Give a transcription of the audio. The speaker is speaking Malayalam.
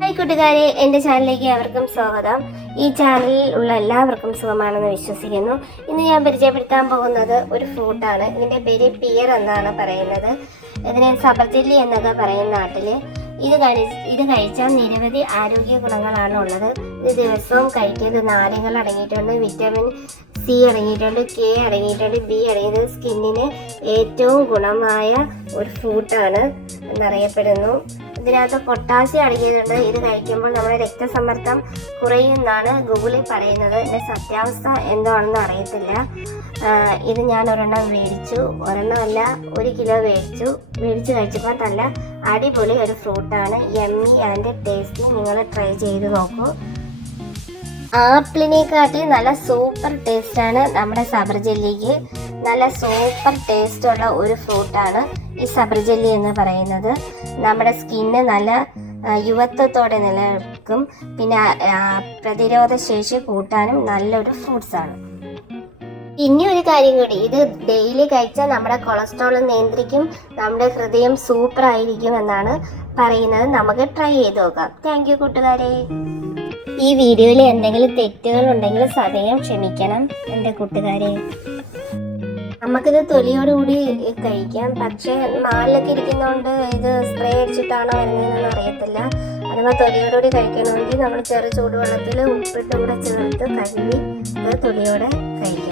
ഹായ് കൂട്ടുകാരെ, എൻ്റെ ചാനലിലേക്ക് അവർക്കും സ്വാഗതം. ഈ ചാനലിൽ ഉള്ള എല്ലാവർക്കും സുഖമാണെന്ന് വിശ്വസിക്കുന്നു. ഇന്ന് ഞാൻ പരിചയപ്പെടുത്താൻ പോകുന്നത് ഒരു ഫ്രൂട്ടാണ്. ഇതിൻ്റെ പേര് പിയർ എന്നാണ് പറയുന്നത്. ഇതിനെ സബർജല്ലി എന്നൊക്കെ പറയുന്ന നാട്ടിൽ. ഇത് കഴിച്ചാൽ നിരവധി ആരോഗ്യ ഗുണങ്ങളാണ് ഉള്ളത്. ഇത് ദിവസവും കഴിക്കുന്നത് നാരുകൾ അടങ്ങിയിട്ടുണ്ട്, വിറ്റാമിൻ സി അടങ്ങിയിട്ടുണ്ട്, കെ അടങ്ങിയിട്ടുണ്ട്, ബി അടങ്ങിയത് സ്കിന്നിന് ഏറ്റവും ഗുണമായ ഒരു ഫ്രൂട്ടാണ് എന്നറിയപ്പെടുന്നു. ഇതിനകത്ത് പൊട്ടാസ്യം അടങ്ങിയതുണ്ട്. ഇത് കഴിക്കുമ്പോൾ നമ്മുടെ രക്തസമ്മർദ്ദം കുറയുമെന്നാണ് ഗൂഗിളിൽ പറയുന്നത്. ഇതിൻ്റെ സത്യാവസ്ഥ എന്താണെന്ന് അറിയത്തില്ല. ഇത് ഞാൻ ഒരെണ്ണം മേടിച്ചു, ഒരെണ്ണമല്ല 1 കിലോ മേടിച്ച് കഴിച്ചപ്പോൾ നല്ല അടിപൊളി ഒരു ഫ്രൂട്ടാണ്. Yummy and tasty. നിങ്ങൾ ട്രൈ ചെയ്ത് നോക്കൂ. ആപ്പിളിനെക്കാട്ടി നല്ല സൂപ്പർ ടേസ്റ്റാണ് നമ്മുടെ സബർജല്ലിക്ക്. നല്ല സൂപ്പർ ടേസ്റ്റുള്ള ഒരു ഫ്രൂട്ടാണ് ഈ സബർജല്ലി എന്ന് പറയുന്നത്. നമ്മുടെ സ്കിന്ന് നല്ല യുവത്വത്തോടെ നിലനിൽക്കും. പിന്നെ പ്രതിരോധ ശേഷി കൂട്ടാനും നല്ലൊരു ഫ്രൂട്ട്സാണ്. ഇനി ഒരു കാര്യം കൂടി, ഇത് ഡെയിലി കഴിച്ചാൽ നമ്മുടെ കൊളസ്ട്രോൾ നിയന്ത്രിക്കും, നമ്മുടെ ഹൃദയം സൂപ്പർ ആയിരിക്കും എന്നാണ് പറയുന്നത്. നമുക്ക് ട്രൈ ചെയ്ത് നോക്കാം. താങ്ക് യു കൂട്ടുകാരെ. ഈ വീഡിയോയിൽ എന്തെങ്കിലും തെറ്റുകൾ ഉണ്ടെങ്കിൽ സദയം ക്ഷമിക്കണം എൻ്റെ കൂട്ടുകാരെ. നമുക്കിത് തൊലിയോടുകൂടി കഴിക്കാം, പക്ഷേ മാലിലൊക്കെ ഇരിക്കുന്നതുകൊണ്ട് ഇത് സ്പ്രേ അടിച്ചിട്ടാണോ വരുന്നതെന്നൊന്നും അറിയത്തില്ല. അഥവാ തൊലിയോടുകൂടി കഴിക്കണമെങ്കിൽ നമ്മൾ ചെറു ചൂടുവെള്ളത്തിൽ ഉപ്പിട്ടും കൂടെ ചേർത്ത് കഴുകി തൊലിയോടെ കഴിക്കാം.